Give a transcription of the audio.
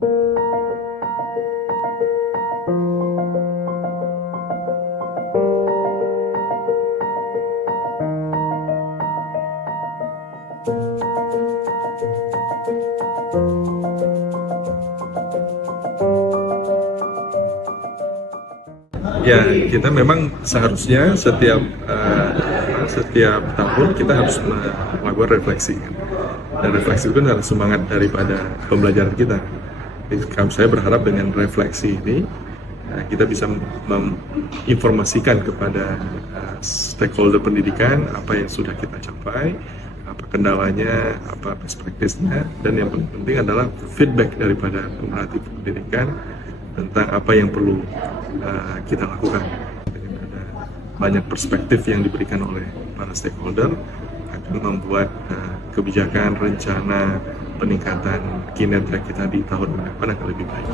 Ya, kita memang seharusnya setiap tahun kita harus melakukan refleksi, kan? Dan refleksi itu adalah semangat daripada pembelajaran kita. Jadi, saya berharap dengan refleksi ini kita bisa menginformasikan kepada stakeholder pendidikan apa yang sudah kita capai, apa kendalanya, apa perspektifnya, dan yang paling penting adalah feedback daripada pemerhati pendidikan tentang apa yang perlu kita lakukan. Ada banyak perspektif yang diberikan oleh para stakeholder akan membuat kebijakan, rencana, peningkatan kinerja kita di tahun depan akan lebih baik.